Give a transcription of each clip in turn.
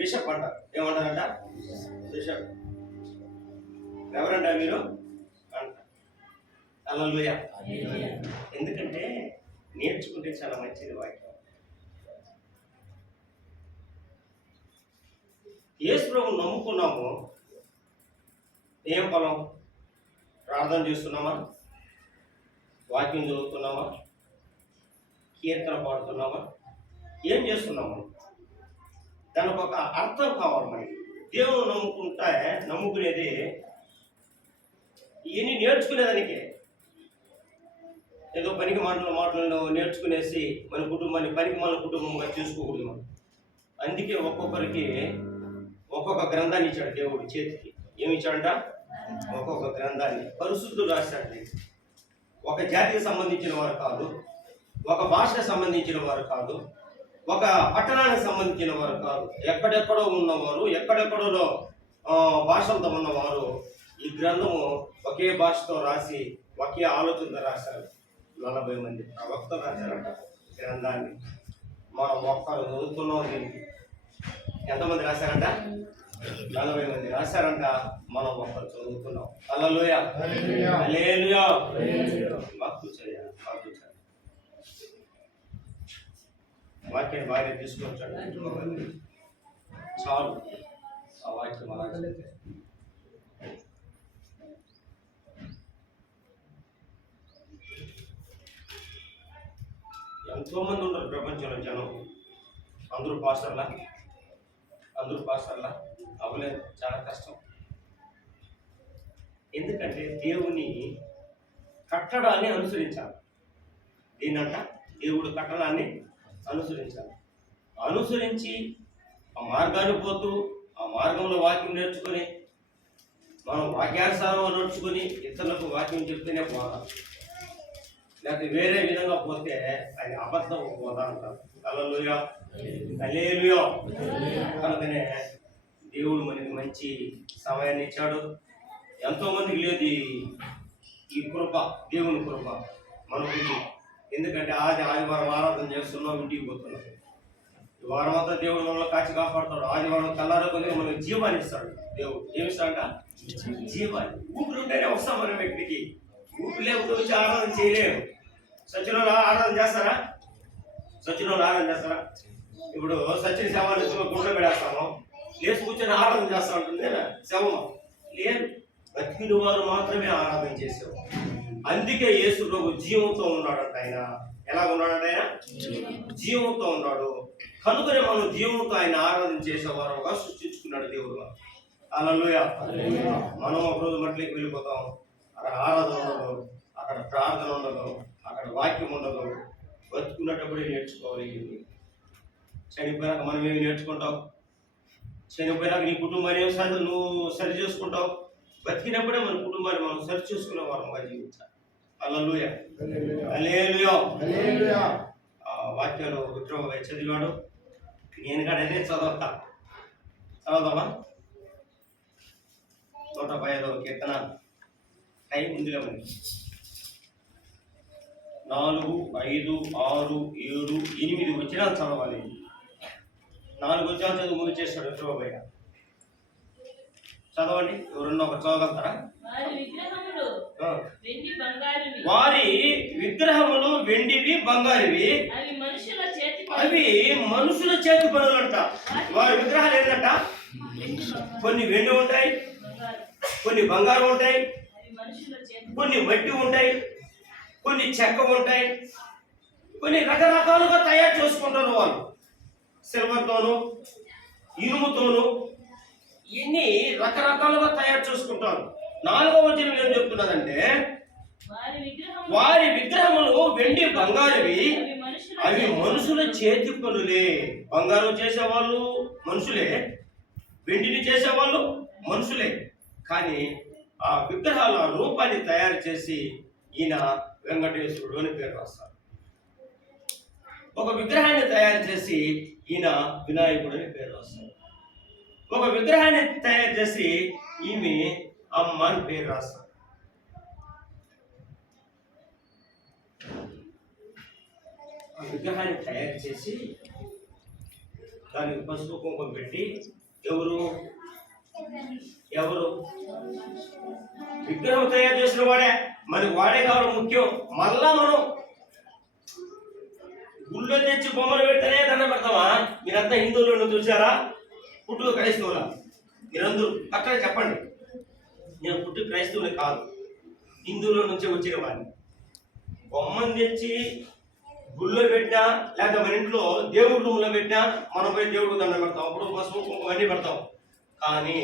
Bishop అంటారు. ఏమంటారంట? Bishop. ఎవరంట మీరు అంట. హల్లెలూయా. ఎందుకంటే నేర్చుకుంటే చాలా మంచిది వాక్యం. యేసు ప్రభువు నమ్ముకున్నాము, ఏం ఫలం? ప్రార్థన చేస్తున్నామా? వాక్యం చదువుతున్నామా? కీర్తన పాడుతున్నామా? ఏం చేస్తున్నాము? దానికి ఒక అర్థం కావాలి మనకి. దేవుడు నమ్ముకునేది ఇవన్నీ నేర్చుకునేదానికే. ఏదో పనికి మాటలు నేర్చుకునేసి మన కుటుంబాన్ని మన కుటుంబంగా చూసుకోకూడదు మనం. అందుకే ఒక్కొక్కరికి ఒక్కొక్క గ్రంథాన్ని ఇచ్చాడు దేవుడు చేతికి. ఏమి ఇచ్చాడంట? ఒక్కొక్క గ్రంథాన్ని పరిశుద్ధులు రాశాడు. ఒక జాతికి సంబంధించిన వారు కాదు, ఒక భాషకు సంబంధించిన వారు కాదు, ఒక పట్టణానికి సంబంధించిన వారు కాదు, ఎక్కడెక్కడో ఉన్నవారు, ఎక్కడెక్కడో భాషలతో ఉన్నవారు ఈ గ్రంథము ఒకే భాషతో రాసి ఒకే ఆలోచనతో రాశారు. 40 మంది ప్రవక్తలు రాశారంట గ్రంథాన్ని. మనం ఒక్కరు చదువుతున్నాం. దీనికి ఎంతమంది రాశారంట? 40 మంది రాశారంట. మనం ఒక్కరు చదువుతున్నాం. హల్లెలూయా, హల్లెలూయా. వాక్యాన్ని బాగా తీసుకొచ్చాడు చాలు. ఆ వాక్యం అలా ఎంతో మంది ఉన్నారు ప్రపంచంలో జనం. అందరూ పాస్టర్లా అవ్వలేదు. చాలా కష్టం. ఎందుకంటే దేవుని కట్టడాన్ని అనుసరించాలి. దీన్నంట దేవుడు కట్టడాన్ని అనుసరించి ఆ మార్గాన్ని పోతూ ఆ మార్గంలో వాక్యం నేర్చుకొని మనం వాక్యానుసారం నడుచుకొని ఇతరులకు వాక్యం చెప్తేనే పోదాం. లేకపోతే వేరే విధంగా పోతే అది అబద్ధం పోదా అంటారు. హల్లెలూయా, హల్లెలూయా. కనుకనే దేవుడు మనకి మంచి సమయాన్ని ఇచ్చాడు. ఎంతో మందికి లేదు ఈ కృప, దేవుని కృప మనకి. ఎందుకంటే ఆదివారం ఆరాధన చేస్తున్నాం, ఇంటికి పోతున్నాం. ఈ వారం అంతా దేవుడు మనల్ని కాచి కాపాడుతాడు. ఆదివారం తెల్లారో కొద్దిగా మనకు జీవాన్ని ఇస్తాడు దేవుడు. ఏమిస్తాడంట? జీవాన్ని. ఊపిరి ఉంటేనే వస్తాం మనం ఇక్కడికి. ఊపిరి లేకపోతే వచ్చి ఆరాధన చేయలేము. సచినులు ఆరాధన చేస్తారా? ఇప్పుడు సచిన శవాన్ని గుండె పెడేస్తాము, లేచి కూర్చొని ఆరాధన చేస్తా ఉంటుంది శవము. లేదు, బతికిన వారు మాత్రమే ఆరాధన చేసేవారు. అందుకే యేసు ప్రభు జీవంతో ఉన్నాడంట. ఆయన ఎలా ఉన్నాడంట? ఆయన జీవంతో ఉన్నాడు. కనుకనే మనం జీవంతో ఆయన ఆరాధన చేసేవారుగా సృష్టించుకున్నాడు దేవుడు. హల్లెలూయా. మనం ఒకరోజు మట్టికి వెళ్ళిపోతాం. అక్కడ ఆరాధన ఉండదు, అక్కడ ప్రార్థన ఉండదు, అక్కడ వాక్యం ఉండదు. బతుకున్నప్పుడే నేర్చుకోవాలి. చనిపోయాక మనం ఏమి నేర్చుకుంటావు? చనిపోయాక నీ కుటుంబాన్ని నువ్వు సరి చేసుకుంటావు. బతికినప్పుడే మన కుటుంబాన్ని మనం సరి చేసుకునే వారంగా జీవించాలి. హల్లెలూయా, హల్లెలూయా. వాక్యాలు విక్రమ చదివాడు. నేను కాడనే చదవదామా? 115వ కీర్తన. టైం ఉందిగా మనకి. 4, 5, 6, 7, 8 వచనాలు చదవాలి. 4 వచనాలు చదువు ముందు చేస్తాడు విక్రమయ్య. చదవండి. ఎవరన్నా ఒకరు చదవగలుగుతారా? వారి విగ్రహములు వెండివి బంగారువి, అవి మనుషుల చేతి పనులంట. వారి విగ్రహాలు ఏంటంట? కొన్ని వెండి ఉంటాయి, కొన్ని బంగారం ఉంటాయి, కొన్ని మట్టి ఉంటాయి, కొన్ని చెక్క ఉంటాయి, కొన్ని రకరకాలుగా తయారు చేసుకుంటారు వాళ్ళు. సిల్వర్తోను, ఇనుముతోను, ఇన్ని రకరకాలుగా తయారు చేసుకుంటారు. 4వ వచనం ఏం చెప్తున్నదంటే, వారి విగ్రహములు వెండి బంగారువి, అవి మనుషుల చేతి పనులే. బంగారం చేసేవాళ్ళు మనుషులే, వెండిని చేసేవాళ్ళు మనుషులే. కానీ ఆ విగ్రహాల రూపాన్ని తయారు చేసి ఈయన వెంకటేశ్వరుడు అని పేరు రాస్తారు. ఒక విగ్రహాన్ని తయారు చేసి ఈయన వినాయకుడు అని పేరు రాస్తారు. ఒక విగ్రహాన్ని తయారు చేసి ఈమె అమ్మ అని పేరు రాస్తారు. ఆ విగ్రహాన్ని తయారు చేసి దానికి పసుపు కుంకుమ పెట్టి ఎవరు ఎవరు విగ్రహం తయారు చేసిన వాడే, మనకి వాడే కావడం ముఖ్యం. మళ్ళా మనం గుళ్ళో తెచ్చి బొమ్మలు పెడితేనే దండం పెడతామా? మీరంతా హిందువులను చూసారా? పుట్టుక క్రైస్తవులా? మీరందరూ అక్కడ చెప్పండి. నేను పుట్టు క్రైస్తవుని కాదు, హిందువుల నుంచి వచ్చిన వాడిని. బొమ్మను తెచ్చి గుళ్ళో పెట్టినా లేకపోతే మన ఇంట్లో దేవుడి రూమ్లో పెట్టినా మనం పోయి దేవుడికి దండం పెడతాం, అప్పుడు పసుపు కుంకుమ అన్నీ పెడతాం. కానీ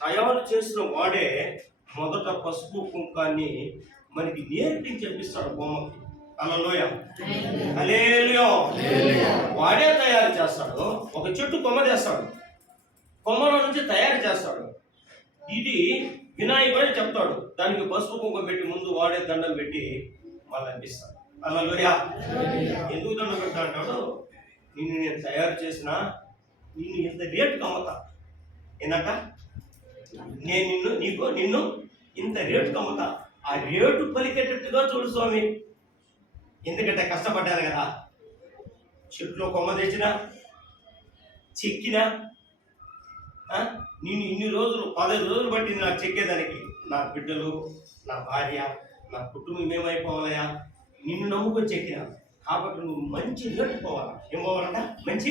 తయారు చేసిన వాడే మొదట పసుపు కుంకాన్ని మనకి నేర్పించి అనిపిస్తాడు బొమ్మకి. హల్లెలూయా, హల్లెలూయా. వాడే తయారు చేస్తాడు. ఒక చెట్టు కొమ్మ తెస్తాడు, కొమ్మల నుంచి తయారు చేస్తాడు. ఇది వినాయకుడు అని చెప్తాడు. దానికి పసుపు కుంకుమ పెట్టి ముందు వాడే దండం పెట్టి మళ్ళీ అనిపిస్తాడు. హల్లెలూయా. ఎందుకు దండం పెడతా అంటాడు? నిన్ను నేను తయారు చేసిన, నిన్ను ఇంత రేటుకి అమ్ముతా. ఏంటంట? నేను నిన్ను ఇంత రేటుకి అమ్ముతా. ఆ రేటు పలికేటట్టుగా చూడు స్వామి. ఎందుకంటే కష్టపడ్డాను కదా. చెట్లో కొమ్మ తెచ్చినా, చెక్కినా, నేను ఇన్ని రోజులు 15 రోజులు పట్టింది నాకు చెక్కేదానికి. నా బిడ్డలు, నా భార్య, నా కుటుంబం ఏమైపోవాలయా? నిన్ను నమ్ముకొని చెక్కిన కాబట్టి నువ్వు మంచి రేటు పోవాలా. ఏం పోవాలంట? మంచి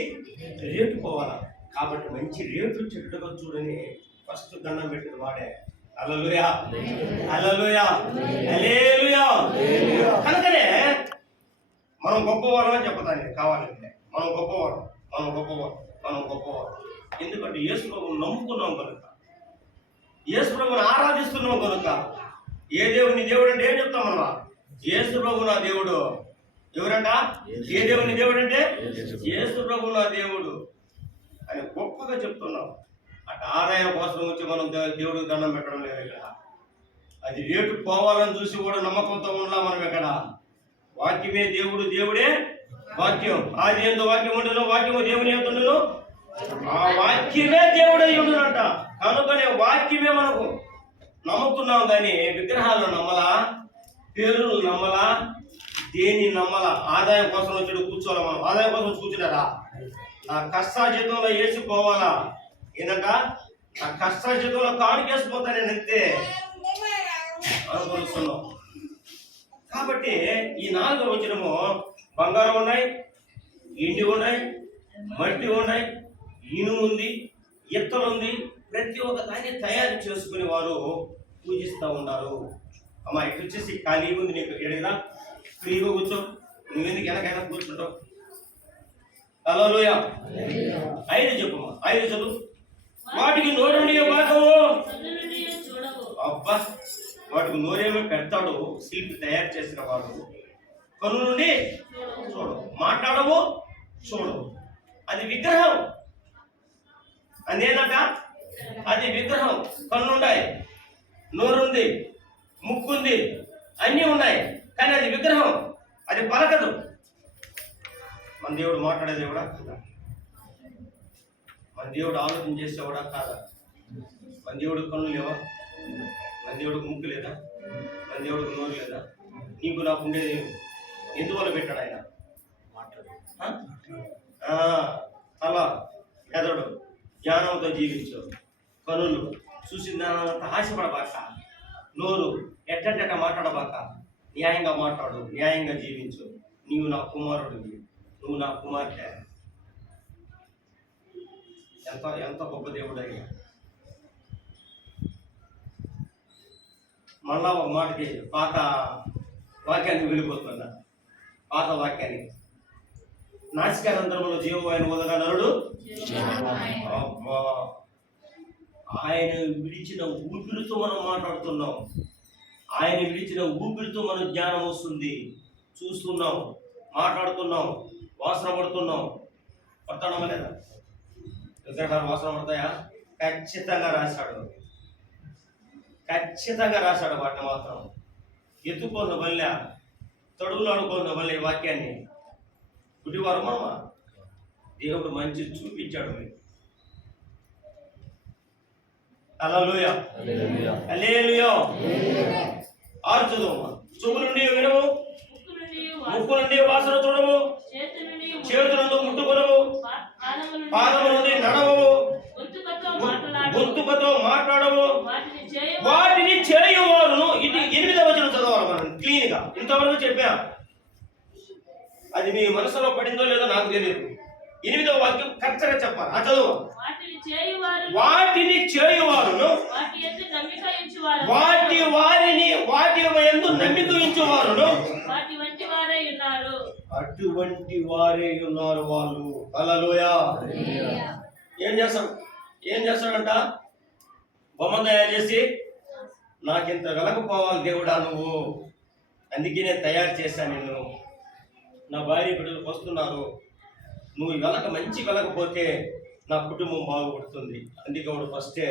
రేటు పోవాలా. కాబట్టి మంచి రేటు చెట్టుగా చూడని ఫస్ట్ దండం పెట్టిన వాడే. హల్లెలూయా, హల్లెలూయా, హల్లెలూయా. కనుకనే మనం గొప్పవాళ్ళని చెప్తాను కావాలంటే. మనం గొప్పవాళ్ళం. ఎందుకంటే యేసు ప్రభువును నమ్ముకున్నాం కనుక, యేసు ప్రభువును ఆరాధిస్తున్నాం కనుక. ఏ దేవుని దేవుడు అంటే ఏం చెప్తాం మనమా? యేసు ప్రభు నా దేవుడు. ఎవరంట? ఏ దేవుని దేవుడు అంటే యేసు ప్రభు నా దేవుడు అని గొప్పగా చెప్తున్నాం. అటు ఆదాయం కోసం వచ్చి మనం దేవుడికి దండం పెట్టడం లేదు ఇక్కడ. అది రేటు పోవాలని చూసి కూడా నమ్మకంతో ఉండలా మనం ఇక్కడ. వాక్యమే దేవుడు, దేవుడే వాక్యం. ఆది యందు వాక్యం ఉండెను, వాక్యము దేవుని యొద్ద ఉండెను, ఆ వాక్యమే దేవుడై ఉండునంట. కనుకనే వాక్యమే మనకు నమ్ముతున్నాం. కానీ విగ్రహాలను నమ్మలా, పేరును నమ్మలా, దేని నమ్మలా. ఆదాయం కోసం వచ్చి కూర్చోవాలా మనం? ఆదాయం కోసం కూర్చున్నారా? నా కష్టాజీతంలో వేసిపోవాలా. ఏంటంట? నా కష్టాజీతంలో కానుకేసిపోతా నేను అంతే అనుకుంటున్నాం. కాబట్టి ఈ 4వ వచనము బంగారం ఉన్నాయి, ఎండి ఉన్నాయి, మట్టి ఉన్నాయి, ఇనుము ఉంది, ఇత్తడి ఉంది. ప్రతి ఒక్క దాన్ని తయారు చేసుకుని వారు పూజిస్తూ ఉన్నారు. అమ్మా ఇటు వచ్చేసి ఖాళీగా ఉంది, నీకు ఎడగదా ఫ్రీగా కూర్చో. నువ్వెందుకు వెనకైనా కూర్చుంటావు? హల్లెలూయా. 5 చెప్పమ్మా, 5 చదువు. వాటికి నోరుండి భాగము. అబ్బా, వాటికి నోరేమో పెడతాడు శిల్పి తయారు చేసిన వాడు. కన్ను నుండి చూడవు, మాట్లాడవు, చూడవు. అది విగ్రహం. అదేనట, అది విగ్రహం. కన్నుండాయి, నోరుంది, ముక్కుంది, అన్నీ ఉన్నాయి. కానీ అది విగ్రహం, అది పలకదు. మన దేవుడు మాట్లాడే దేవుడా కాదా? మన దేవుడు ఆలోచన చేసేవాడా కాదా? మన దేవుడు కన్ను లేవా? మన దేవుడికి ముక్కు లేదా? మన దేవుడికి నోరు లేదా? నీకు నాకు ఉండేది ఎందువల్ల పెట్టాడు ఆయన? తల ఎదడు, జ్ఞానంతో జీవించు, కనులు చూసిన దానంత ఆశపడబాక, నోరు ఎట్టంటట మాట్లాడబాక, న్యాయంగా మాట్లాడు, న్యాయంగా జీవించు. నీవు నా కుమారుడివి, నువ్వు నా కుమార్తె. ఎంత ఎంత గొప్ప దేవుడు అయ్యా. మళ్ళా ఒక మాటకి పాత వాక్యానికి వెళ్ళిపోతున్నా. పాత వాక్యానికి నాసికానంతరంలో జీవమైన ఊదగా నరుడు. అబ్బా, ఆయన విడిచిన ఊపిరితో మనం మాట్లాడుతున్నాం. ఆయన విడిచిన ఊపిరితో మనం జ్ఞానం వస్తుంది. చూస్తున్నాం, మాట్లాడుతున్నాం, వాసన పడుతున్నాం. పడతాడమా లేదా? విగ్రహాలు వాసన పడతాయా? ఖచ్చితంగా రాశాడు వాటిని మాత్రం. ఎత్తుకోన్న వల్ల, తడుగులు ఆడుకోన్న వల్ల ఈ వాక్యాన్ని గుడివారం మామ దేవుడు మంచి చూపించాడు. హల్లెలూయా, హల్లెలూయా. 6 చదువు. చెవుల నుండి వినవు, ముక్కు నుండి వాసన చూడవు, చేతులను ముట్టుకొనవు, పాదము నుండి నడవవు, గొంతుకతో మాట్లాడవు, వాటిని చేయువారును. ఇది 8వ వచనం చదవాలి మనం క్లీన్ గా. ఇంతవరకు చెప్పా, అది మీ మనసులో పడిందో లేదో నాకు తెలియదు. 8వ వాక్యం కరెక్ట్గా చెప్పాలి. ఆ చదువు. వాటిని చేయువారును వాటి యందు నమ్మిక ఉంచువారును అటువంటి వారే ఉన్నారు వాళ్ళు. హల్లెలూయా. ఏం చేస్తాడంట? బొమ్మ తయారు చేసి, నాకింత వెలకపోవాలి దేవుడా నువ్వు, అందుకే నేను తయారు చేశాను నిన్ను, నా భార్య బిడ్డలు వస్తున్నారు, నువ్వు వెలక మంచి వెలకపోతే నా కుటుంబం బాగుపడుతుంది. అందుకే వాడు ఫస్టే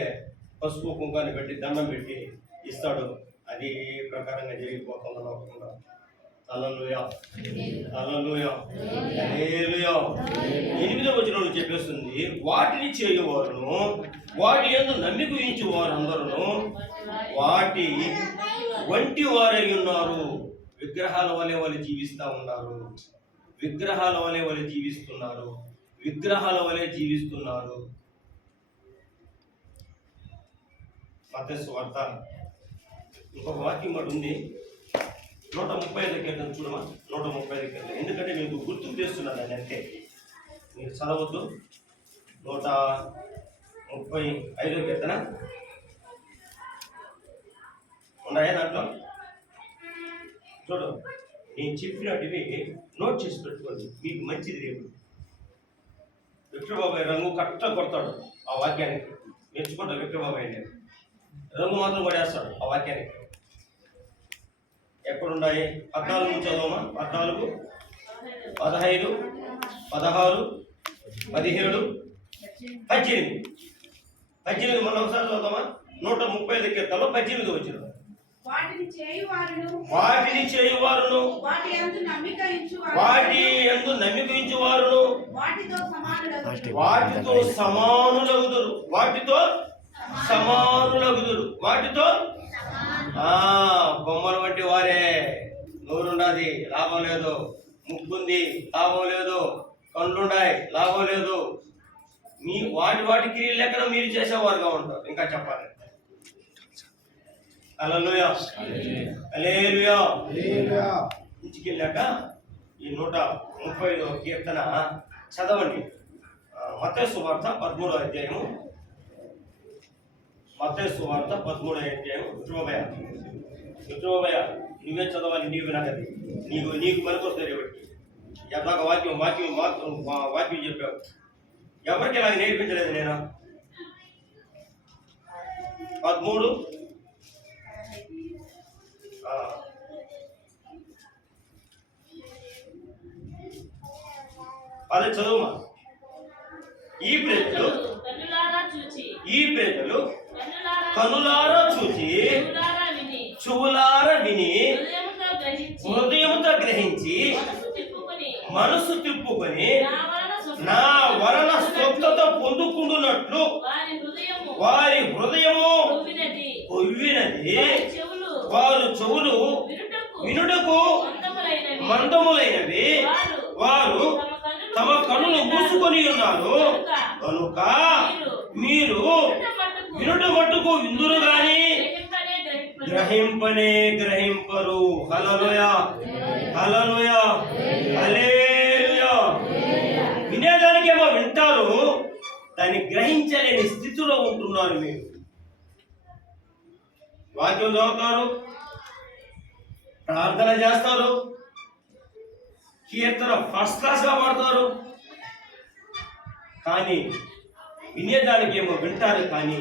పసుపు కుంకాన్ని పెట్టి దండం పెట్టి ఇస్తాడు. అది ప్రకారంగా జరిగిపోతుంది లోకంగా. హల్లెలూయా, హల్లెలూయా, హల్లెలూయా. 8వ వచనంలో చెప్పేస్తుంది, వాటిని చేయువారును వాటి యందు నమ్మిక ఉంచువారు అందరూ వాటి వంటి వారై ఉన్నారు. విగ్రహాల వలె వాళ్ళు జీవిస్తూ ఉన్నారు, విగ్రహాల వలె వాళ్ళు జీవిస్తున్నారు, విగ్రహాల వలె జీవిస్తున్నారు. మత్తయి సువార్త ఇంకొక వాక్యం కూడా ఉంది, 135 కీర్తన చూడమా. 135 కీర్తన, ఎందుకంటే మీకు గుర్తుకు చేస్తున్నాను అని అంటే మీరు చదవద్దు. 135 కీర్తన ఉన్నాయా దాంట్లో? చూడు, నేను చెప్పినట్టువి నోట్ చేసి పెట్టుకోండి, మీకు మంచిది. రేపు విక్రబాబాయ్ రంగు కరెక్ట్గా కొడతాడు ఆ వాక్యానికి. మెచ్చుకుంటాడు విక్రబాబాయ్, రంగు మాత్రం పడేస్తాడు ఆ వాక్యానికి. ఎక్కడున్నాయి? 14 నుంచి చదవమా. 14, 15, 16, 17, 18 మళ్ళీ ఒకసారి చదువుతామా. 135 కీర్తనలో 18 వచ్చిన వాటిని చేయువారును వాటి యందు నమ్మిక ఉంచువారును వాటితో సమానులగుదురు. వాటితో బొమ్మల వంటి వారే. నోరున్నది, లాభం లేదు. ముక్కుంది, లాభం లేదు. కళ్ళున్నాయి, లాభం లేదు. మీ వాటి క్రియలు లెక్కన మీరు చేసేవారుగా ఉంటారు. ఇంకా చెప్పాలి. హల్లెలూయా, హల్లెలూయా. ఇంటికెళ్ళాక ఈ 135వ కీర్తన చదవండి. మత్తయి సువార్త 13వ అధ్యాయము. మత్తయి సువార్త 13వ అధ్యాయం. విక్రమభయ నువ్వే చదవాలి, నీకు నాకది నీకు పనికొస్తుంది. ఎవరికి ఎలాగ వాక్యం చెప్పావు, ఎవరికి ఇలాగ నేర్పించలేదు నేను. 13 అదే చదువుమా. ఈ ప్రజలు కనులారా చూచి చెవులారా విని హృదయముతో గ్రహించి మనసు తిప్పుకొని నా వలన స్వస్థత పొందుకుంటున్నట్లు వారి హృదయము కొవ్వినది, వారు చెవులు వినుటకు మందములైనవి, వారు తమ కన్నులు మూసుకొని ఉన్నారు. కనుక మీరు వినుట మట్టుకు విందురు గాని గ్రహింపరు. హల్లెలూయా, హల్లెలూయా, హల్లెలూయా. వినేదానికేమో వింటారు, దాన్ని గ్రహించలేని స్థితిలో ఉంటున్నారు. మీరు వాక్యం చదువుతారు, ప్రార్థన చేస్తారు, కీర్తన ఫస్ట్ క్లాస్గా పాడతారు, కానీ వినేదానికేమో వింటారు, కానీ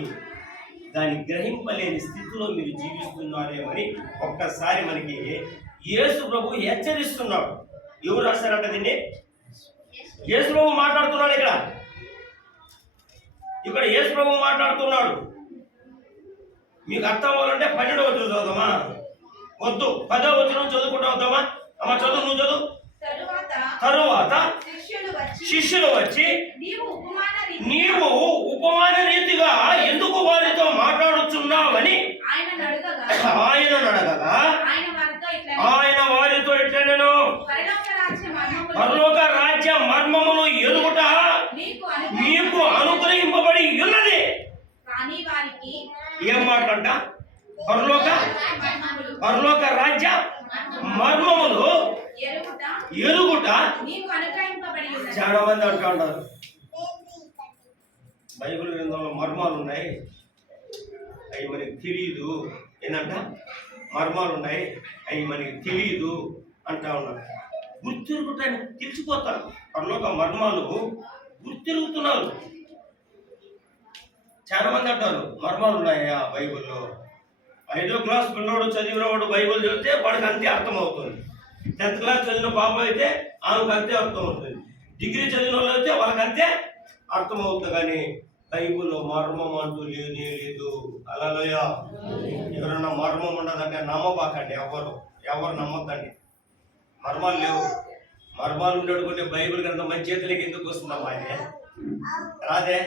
దాన్ని గ్రహింపలేని స్థితిలో మీరు జీవిస్తున్నారేమని ఒక్కసారి మనకి యేసు ప్రభు హెచ్చరిస్తున్నాడు. ఎవరు రాశారంట దీన్ని? యేసు ప్రభు మాట్లాడుతున్నాడు. ఇక్కడ యేసు ప్రభు మాట్లాడుతున్నాడు. మీకు అర్థం అవ్వాలంటే 12వ వచనం చదువుదామా? వద్దు, 10వ వచనం చదువుకుంటా వద్దామా? అమ్మ చదువు, నువ్వు చదువు. తరువాత శిష్యులు వచ్చి నీవు ఉపమాన రీతిగా ఎందుకు వారితో మాట్లాడుచున్నావని ఆయన అడగగా ఆయన వారితో ఇట్లా, నేను పరలోక రాజ్యం చాలా మంది అంటూ ఉంటారు బైబిల్ గ్రంథంలో మర్మాలు ఉన్నాయి, అవి మనకి తెలియదు. ఏంటంట? మర్మాలు ఉన్నాయి, అవి మనకి తెలియదు అంటా ఉన్నారు. గుర్తిరుగుతాయని తెలిసిపోతారు. పరలోక మర్మాలు గుర్తిరుగుతున్నారు. చాలా మంది అంటారు మర్మాలు ఉన్నాయా బైబిల్లో. 5వ క్లాస్ పిల్లోడు చదివినవాడు బైబిల్ చదివితే వాడికి అంతే అర్థమవుతుంది. 10th క్లాస్ చదివిన పాప అయితే ఆమెకు అంతే అర్థమవుతుంది. డిగ్రీ చదివిన వాళ్ళు అయితే వాళ్ళకి అంతే అర్థమవుతుంది. కానీ బైబిల్లో మర్మం అంటూ లేనే లేదు. హల్లెలూయ. ఎవరన్నా మర్మం ఉండదంటే నమ్మబాకండి. ఎవరు నమ్మద్దండి. మర్మాలు లేవు. మర్మాలు ఉండేడుకుంటే బైబిల్ గ్రంథం మన చేతులకి ఎందుకు వస్తుందమ్మా? ఆయన రాదే.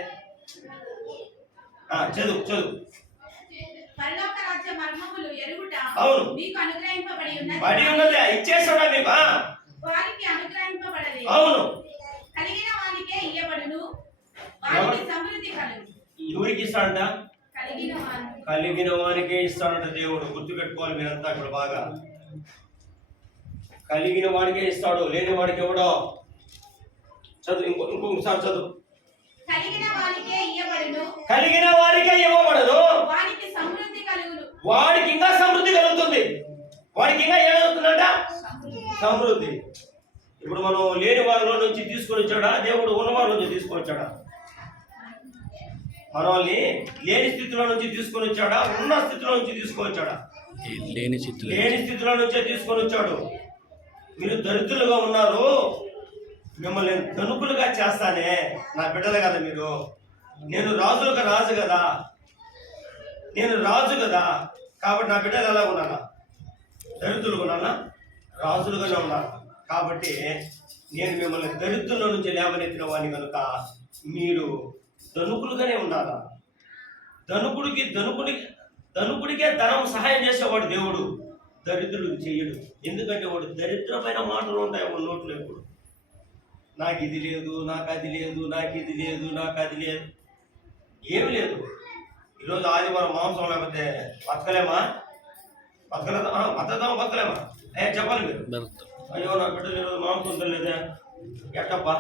చదువు. అవును, పడి ఉన్నది ఇచ్చేసాడా మీకు? అవును, ఎవరికి ఇస్తాడంట? కలిగిన వానికే ఇస్తాడంట దేవుడు. గుర్తుపెట్టుకోవాలి మీరంతా అక్కడ బాగా. కలిగిన వాడికే ఇస్తాడు, లేని వాడికి ఎవడో. చదువు, ఇంకొకసారి చదువు. కలిగిన వాడికే ఇవ్వబడదు, వాడికి ఇంకా సమృద్ధి కలుగుతుంది. వాడికి ఇంకా ఏమవుతుందంట? సమృద్ధి. ఇప్పుడు మనం లేని వారిలో నుంచి తీసుకొని వచ్చాడా దేవుడు? ఉన్న వారి నుంచి తీసుకొని వచ్చాడా? మనల్ని లేని స్థితిలో నుంచి తీసుకొని వచ్చాడా? ఉన్న స్థితిలో నుంచి తీసుకొని వచ్చాడా? లేని స్థితిలో నుంచే తీసుకొని వచ్చాడు. మీరు దరిద్రులుగా ఉన్నారు, మిమ్మల్ని ధనుకులుగా చేస్తానే. నా బిడ్డలు కదా మీరు. నేను రాజులుగా రాజు కదా, కాబట్టి నా బిడ్డలు ఎలా ఉన్నానా? దరిద్రులుగా ఉన్నానా? రాజులుగానే ఉన్నాను. కాబట్టి నేను మిమ్మల్ని దరిద్రుల నుంచి లేవనెత్తిన వాడిని కనుక మీరు ధనుకులుగానే ఉండాలా. ధనుకుడికే ధనం సహాయం చేసేవాడు దేవుడు, దరిద్రుడికి చెయ్యడు. ఎందుకంటే వాడు దరిద్రమైన మాటలు ఉంటాయి వాడు నోట్లో. ఎప్పుడు నాకు ఇది లేదు, నాకు అది లేదు, నాకు ఇది లేదు, నాకు అది లేదు, ఏమి లేదు. ఈరోజు ఆదివారం మాంసం లేకపోతే బతకలేమా? బతకలేమా? చెప్పాలి మీరు. అయ్యో నా బిడ్డలు ఈరోజు మాంసం తినలేదే ఎట్టబ్బా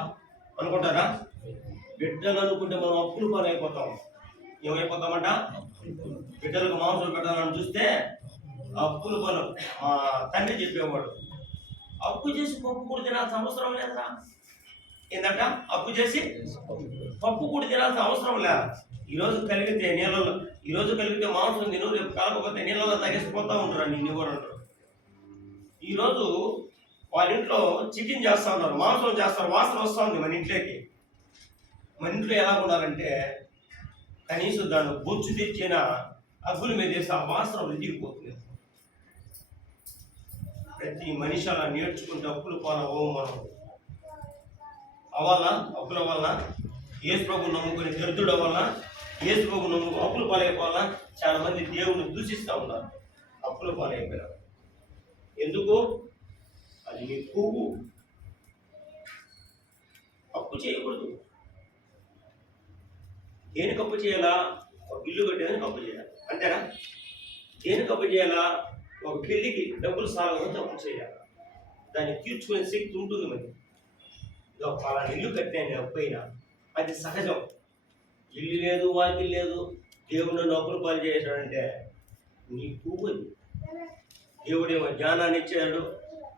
అనుకుంటారా? బిడ్డలు అనుకుంటే మనం అప్పులు పని అయిపోతాం. ఏమైపోతామంట? బిడ్డలకు మాంసం పెట్టాలని చూస్తే అప్పులు పను. మా తండ్రి చెప్పేవాడు, అప్పు చేసి పప్పు కూడా తినాల్సిన అవసరం లేదురా. ఏంటంట? అప్పు చేసి పప్పు కూడా తినాల్సిన అవసరం లేదు. ఈరోజు కలిగితే నీళ్ళలో, ఈరోజు కలిగితే మాంసం తిను, రేపు కలపకపోతే నీళ్ళలో తగ్గిసిపోతూ ఉంటారు. నిన్ను కూడా ఉంటారు. ఈరోజు వాళ్ళ ఇంట్లో చికెన్ చేస్తూ ఉన్నారు, మాంసం చేస్తారు, వాసన వస్తూ ఉంది మన ఇంట్లోకి. మన ఇంట్లో ఎలా ఉండాలంటే కనీసం దాన్ని బొచ్చు తెచ్చిన అగ్గుల మీద వేసి ఆ వాసన వెతికిపోతుంది. ప్రతి మనిషి అలా నేర్చుకుంటే అప్పులు పాలవు. మనం అవ్వాలా? అప్పుల వల్ల యేసు ప్రభువుని నమ్ముకొని దరిద్రుడు అవ్వాలా? యేసు ప్రభువుని నమ్ముకొని అప్పులు పాలైపోవాలా? చాలా మంది దేవుని దూషిస్తూ ఉన్నారు అప్పుల పాలైపోయినారు. ఎందుకు? అది మీ పువ్వు. అప్పు చేయకూడదు. దేనికి అప్పు చేయాలా? ఒక ఇల్లు కట్టేదానికి అప్పు చేయాలి, అంతేనా? దేనికి అప్పు చేయాలా? ఒక పెళ్లికి డబ్బులు సాలకపోతే అప్పు చేయాలి. దాన్ని తీర్చుకునే శక్తి ఉంటుంది. మరి పలానా ఇల్లు కట్టాను అప్పు అయినా అది సహజం. ఇల్లు లేదు, వాకి లేదు, దేవుడు నన్ను అప్పులు పాలు చేశాడంటే నీ పువ్వు అది. దేవుడేమో జ్ఞానాన్ని ఇచ్చాడు,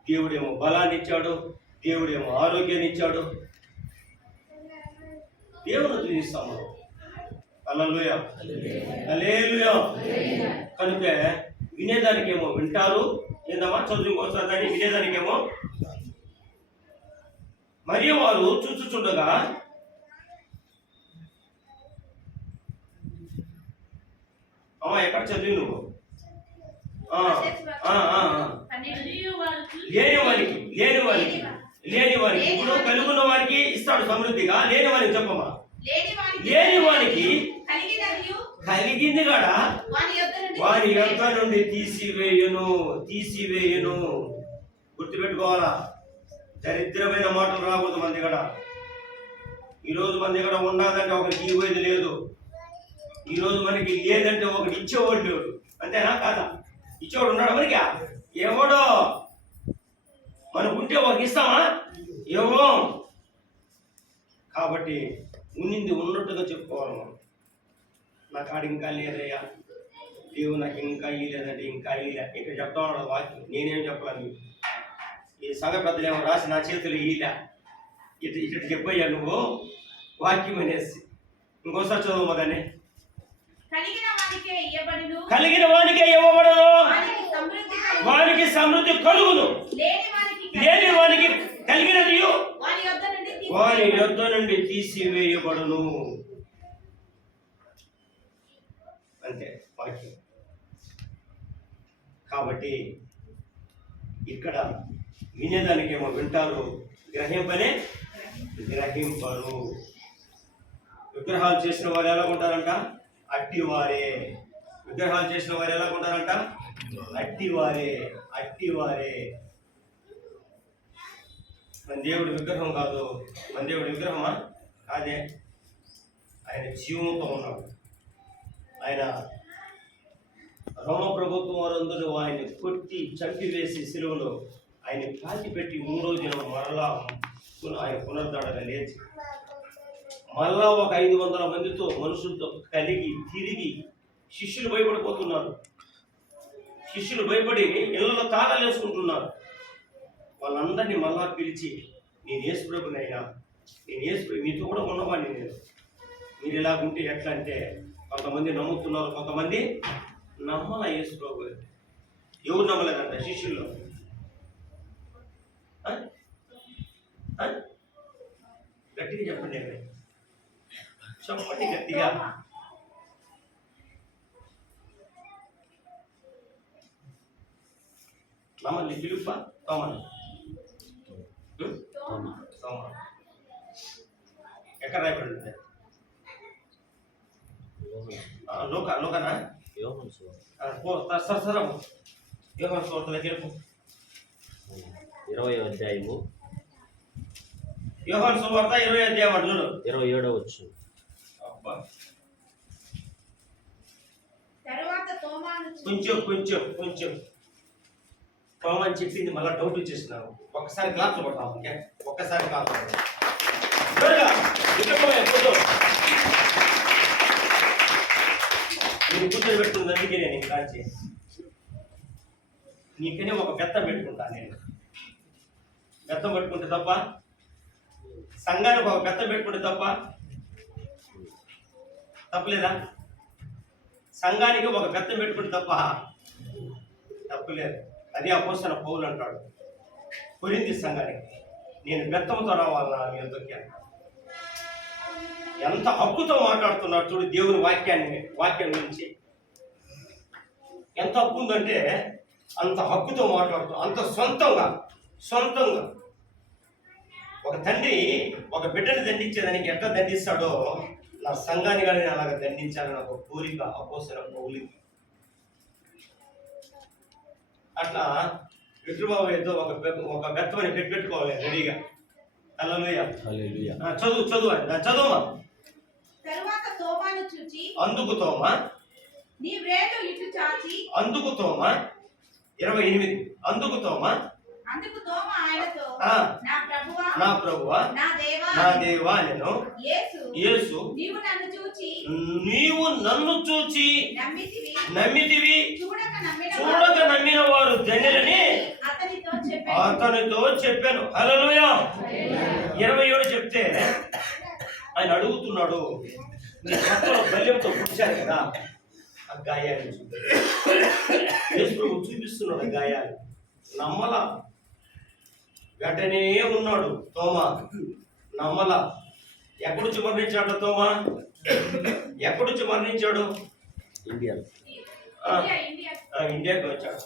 దేవుడేమో బలాన్ని ఇచ్చాడు, దేవుడేమో ఆరోగ్యాన్ని ఇచ్చాడు. దేవుని చూపిస్తాము. హల్లెలూయ, హల్లెలూయ. కనుక వినేదానికేమో వింటారు. ఏందమ్మా? చదువుకోవచ్చు. దాన్ని వినేదానికేమో. మరియు వారు చూచుచుండగా ఎక్కడ చదివి నువ్వు? లేని వారికి ఇప్పుడు కలుగున్న వారికి ఇస్తాడు సమృద్ధిగా. లేని వారికి చెప్పమా? లేని వారికి కలిగింది కూడా వారి యొక్క నుండి తీసివేయును. గుర్తుపెట్టుకోవాలా? దరిద్రమైన మాటలు రాకూడదు మన దగ్గర. ఈరోజు మన దగ్గర ఉన్నదంటే ఒకరికి ఇవ్వేది లేదు. ఈరోజు మనకి లేదంటే ఒకటి ఇచ్చేవాడు లేడు, అంతేనా కాదా? ఇచ్చేవాడు ఉన్నాడు మనకి? ఎవడో మనకుంటే ఒక ఇస్తామా? ఇవ్వం. కాబట్టి ఉన్నింది ఉన్నట్టుగా చెప్పుకోవాలి మనం. నా కాడ ఇంకా లేదయ్యా, దేవుడు నాకు ఇంకా ఇయ్యలేదంటే ఇంకా ఇయ్యలే. ఇక్కడ చెప్తా ఉన్నాడు వాక్యం, నేనేం చెప్పాలి మీకు. ఈ సంఘ పెద్దలు ఏమో రాసి నా చేతులు ఇయ్యలే, ఇటు చెప్పయ్యా నువ్వు వాక్యం అనేసి. ఇంకోసారి చదువు మగానే. కలిగిన వానికే ఇవ్వబడను, వానికి సమృద్ధి కలుగును, లేని వానికి కలిగినది వాని యొద్ద నుండి తీసివేయబడును. అంతే వాక్యం. కాబట్టి ఇక్కడ వినేదానికేమో వింటారు, గ్రహింపనే గ్రహింపరు. విగ్రహాలు చేసిన వారు ఎలా ఉంటారంట? అట్టివారే. విగ్రహాలు చేసిన వారు ఎలా ఉంటారంట? అట్టివారే, అట్టివారే. మన దేవుడి విగ్రహం కాదు. మన దేవుడి విగ్రహమా? అదే, ఆయన జీవంతో ఉన్నాడు. ఆయన రోమ ప్రభుత్వం వారందరూ ఆయన్ని కొట్టి చంపివేసి సిలువలో ఆయన కాల్చి పెట్టి 3వ దినం మరలా ఆయన పునరుద్ధరణగా లేచి మళ్ళా ఒక 500 మందితో మనుషులతో కలిగి తిరిగి శిష్యులు భయపడిపోతున్నారు. శిష్యులు భయపడి ఇళ్లలో తాళాలు వేసుకుంటున్నారు. వాళ్ళందరినీ మళ్ళా పిలిచి, నేను యేసు ప్రభునైనా, నేను యేసు మీతో కూడా ఉన్నవాడిని, మీరు ఇలాగుంటే ఎట్లా అంటే, కొంతమంది నమ్ముతున్నారు, కొంతమంది నమ్మల. యేసు ప్రభు ఎవరు నమ్మలేదంట శిష్యుల్లో? గట్టిగా చెప్పండి, చెప్పండి గట్టిగా. నమ్మల్ని పిలుప తోమని ఎక్కడ రాయబడి లోకనా సరసరము యోహాను సువార్తలో తెలుపు 20వ అధ్యాయము, యోహాను సువార్త 20వ అధ్యాయం అంటున్నాడు 27వ వచనం. కొంచెం కొంచెం కొంచెం తోమని చెప్పింది మళ్ళీ డౌట్ వచ్చేసినావు. ఒక్కసారి క్లాస్ కొడతాం, ఒక్కసారి క్లాస్ నేను కూర్చొని పెట్టుకుంది. అందుకే నేను ఇంకా నీకనే ఒక బెత్తం పెట్టుకుంటా. నేను బెత్తం పెట్టుకుంటే తప్ప, సంఘానికి ఒక బెత్తం పెట్టుకుంటే తప్పులేదా? సంఘానికి ఒక బెత్తం పెట్టుకుంటే తప్పులేదు. అదే అపోస్తలుడైన పౌలు అంటాడు కొరింథీ సంఘానికి, నేను బెత్తంతో రావాలన్నా మీ వద్దకి. ఎంత హక్కుతో మాట్లాడుతున్నాడు చూడు దేవుని వాక్యం గురించి. ఎంత హక్కు ఉందంటే అంత హక్కుతో మాట్లాడుతూ, అంత సొంతంగా. ఒక తండ్రి ఒక బిడ్డని దండించేదానికి ఎట్లా దండిస్తాడో, నా సంఘాన్ని కానీ అలాగ దండించాలని ఒక కోరిక అపోస్తలుడైన పౌలుకి. అట్లా విష్ణుబాబు ఏదో ఒక బెత్తమని పెట్టుకోవాలి రెడీగా. హల్లెలూయా. చదువు చదువుమా. అందుకు తోమా, అందుకు తోమా 28, అందుకు తోమా నా ప్రభువా నా దేవా నేను యేసు నీవు నన్ను చూచి నమ్మితివి, చూడక నమ్మిన వారు ధన్యులని అతనితో చెప్పాను. హల్లెలూయా. 27 చెప్తే ఆయన అడుగుతున్నాడు, నీ పక్కన బల్యంతో పుట్టారు కదా ఆ గాయాన్ని చూపిస్తున్నాడు. గాయాలు నమ్మల. వెంటనే ఉన్నాడు తోమా, నమ్మల. ఎక్కడొచ్చి మరణించాడు తోమా? ఎక్కడొచ్చి మరణించాడు? ఇండియాకి వచ్చాడు.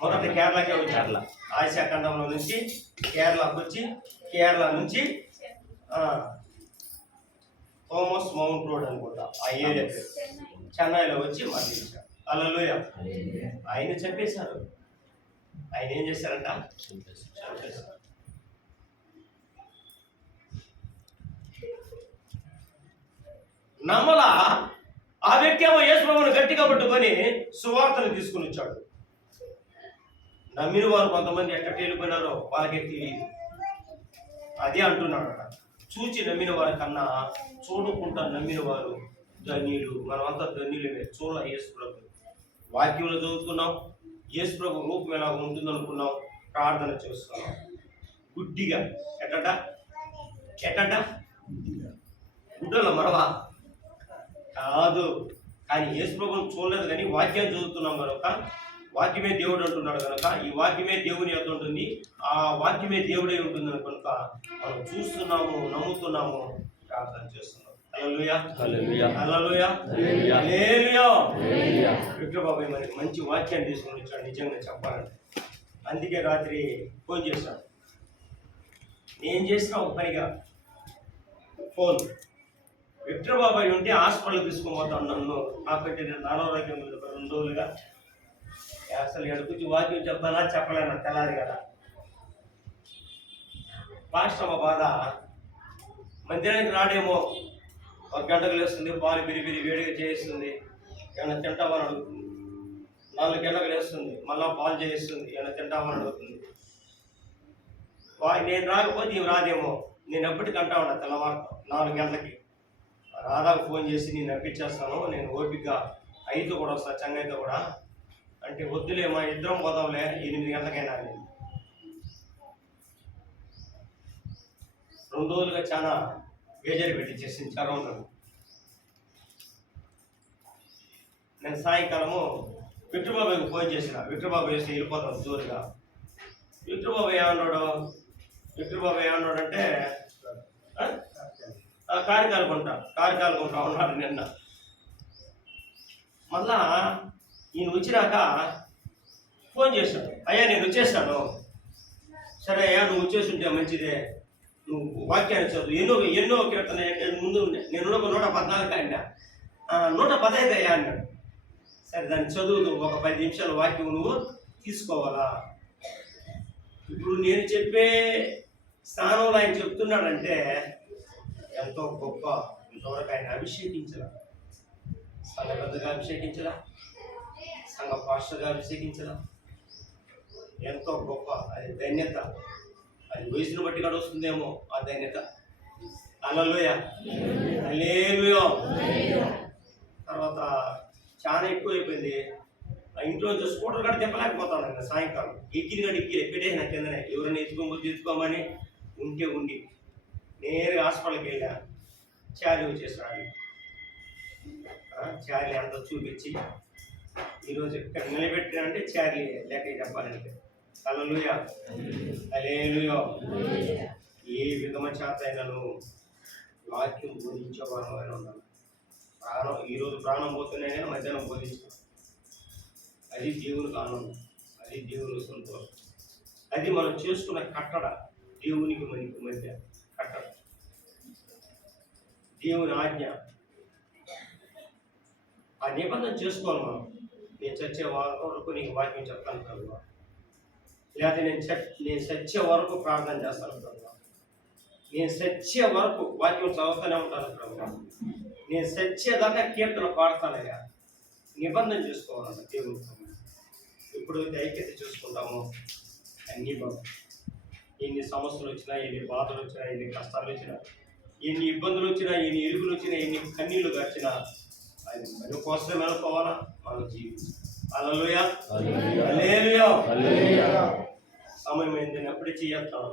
మొదట కేరళకే వచ్చాడు. ఆసియా ఖండంలో నుంచి కేరళకు వచ్చి, కేరళ నుంచి థోమస్ మౌంట్ రోడ్ అనుకుంటా ఆ ఏరియా పేరు, చెన్నైలో వచ్చి మరణించాడు. హల్లెలూయా. ఆయన చెప్పేశారు. ఆయన ఏం చేశారంట? చంపేశారు. నమ్మల. ఆ వ్యక్తి ఏమో యేసు ప్రభువుని గట్టిగా పట్టుకొని సువార్తను తీసుకుని వచ్చాడు. నమ్మిన వారు కొంతమంది ఎక్కడ వెళ్ళిపోయినారో వాళ్ళకే తెలియదు. అదే అంటున్నాడు. చూచి నమ్మిన వారి కన్నా చూడకుండా నమ్మిన వారు ధన్యులు. మనమంతా ధన్యులమే. చూడ యేసు ప్రభు వాక్యంలో చదువుకున్నాం, యేసు ప్రభు రూపం ఎలా ఉంటుందనుకున్నాం, ప్రార్థన చేస్తున్నాం గుడ్డిగా. ఎట్టట గుడ్డలో మరవా కాదు. కానీ యేసు ప్రభువును చూడలేదు, కానీ వాక్యాన్ని చదువుతున్నాం కనుక, వాక్యమే దేవుడు అంటున్నాడు కనుక, ఈ వాక్యమే దేవుని యొక్క ఉంటుంది, ఆ వాక్యమే దేవుడే ఉంటుంది కనుక మనం చూస్తున్నాము, నమ్ముతున్నాము, ప్రార్థన చేస్తున్నాం. హల్లెలూయా, హల్లెలూయా, హల్లెలూయా, హల్లెలూయా. విక్రబాబాయ్ మనకి మంచి వాక్యాన్ని తీసుకొని వచ్చాడు, నిజంగా చెప్పాలంటే. అందుకే రాత్రి ఫోన్ చేశాను. నేను చేసిన ఒక పనిగా ఫోన్, విక్రబాబాయ్ ఉంటే హాస్పిటల్ తీసుకుపోతాను నన్ను. నాకంటే నేను అనారోగ్యం 2 రోజులుగా అసలు ఎక్కడికి వాక్యం చెప్తానా చెప్పలేను, తెల్లారి కదా. పాస్టర్ బాధ, మధ్యాహ్నానికి రాడేమో, 1 గంటకు లేస్తుంది, పాలు బిరి వేడిగా చేయిస్తుంది, ఏమైనా తింటామని అడుగుతుంది. 4 గంటలకు లేస్తుంది, మళ్ళా పాలు చేయిస్తుంది, ఏమైనా తింటామని అడుగుతుంది. నేను రాకపోతే ఇవి రాదేమో, నేను ఎప్పటికంటా ఉన్నా తెల్లవారు 4 గంటలకి. రాధాకు ఫోన్ చేసి నేను నప్పించేస్తాను, నేను ఓపికగా 5తో కూడా వస్తా, చెంగైతో కూడా అంటే, వద్దులే మా ఇద్దరం పోదాంలే 8 గంటలకైనా అని. 2 రోజులుగా చాలా బేజారు పెట్టించేసింది జ్వరం. నేను సాయంకాలము విక్రబాబాయ్కి ఫోన్ చేసిన, విక్రబాబాయ్ వేసి వెళ్ళిపోతాం జోరుగా. విక్రబాబాయ్ ఏమన్నాడంటే కారుకాలుకుంటా ఉన్నాడు నిన్న. మళ్ళా ఈయన వచ్చినాక ఫోన్ చేశాడు, అయ్యా నేను వచ్చేసాను. సరే అయ్యా, నువ్వు వచ్చేసి ఉంటే మంచిదే, నువ్వు వాక్యాన్ని చదువు, ఎన్నో కీర్తన ముందు నేను 114 అయినా 115 అయ్యా అన్నాడు. సరే దాన్ని చదువు, ఒక 10 నిమిషాల వాక్యం నువ్వు తీసుకోవాలా. ఇప్పుడు నేను చెప్పే స్థానంలో ఆయన చెప్తున్నాడంటే ఎంతో గొప్ప. ఇంతవరకు ఆయన అభిషేకించలా, సంఘ పెద్దగా అభిషేకించలా, సంఘ పాస్టర్గా అభిషేకించలా. ఎంతో గొప్ప, అది ధన్యత. అది వయసును బట్టి కూడా వస్తుందేమో ఆ ధన్యత. హల్లెలూయా, హల్లెలూయా. తర్వాత చాలా ఎక్కువైపోయింది. ఆ ఇంట్లో స్కూటర్ కూడా తిప్పలేకపోతాను నేను. సాయంకాలం ఎక్కిలే పెట్టేసిన కిందనే, ఎవరైనా ఎత్తుకోమని ఉండి నేరుగా హాస్పిటల్కి వెళ్ళా. చార్లీ వచ్చేసాడు. చార్లీ అంతా చూపించి ఈరోజు ఇక్కడ నిలబెట్టినంటే చార్లీ లెక్క చెప్పాలంటే. హల్లెలూయా, హల్లెలూయా. ఏ విధమైన చేత అయినను వాక్యం బోధించే వారమైనా ఉన్నాను. ఈరోజు ప్రాణం పోతున్నాయి కానీ మధ్యాహ్నం బోధించాను. అది దేవునికి ఆనందం, అది దేవునికి సంతోషం. అది మనం చేసుకున్న కట్టడ, దేవునికి మనకి మధ్య కట్టడ, దేవుని ఆజ్ఞ. ఆ నిబంధన చేసుకోవాలి మనం. నేను చచ్చే వరకు నీకు వాక్యం చెప్తాను కదా, లేకపోతే నేను చచ్చే వరకు ప్రార్థన చేస్తాను కదా, నేను చచ్చే వరకు వాక్యం చదువుతూనే ఉంటాను కదా, నేను చచ్చేదాకా కీర్తన పాడతానయ్యా. నిబంధన చేసుకోవాలన్న దేవునితో. ఎప్పుడైతే ఐక్యత చూసుకుంటామో అన్నీ బాగుంటాయి. ఎన్ని సమస్యలు వచ్చినా, ఎన్ని బాధలు వచ్చినా, ఎన్ని కష్టాలు వచ్చినా, ఎన్ని ఇబ్బందులు వచ్చినా, ఎన్ని ఇరుగులు వచ్చినా, ఎన్ని కన్నీళ్లు గడిచినా, అది మన కోసమే వెళ్ళిపోవాలా, మనం జీవించాలి. హల్లెలూయా, హల్లెలూయా. సమయం ఏంటని అప్పుడే చేస్తాను.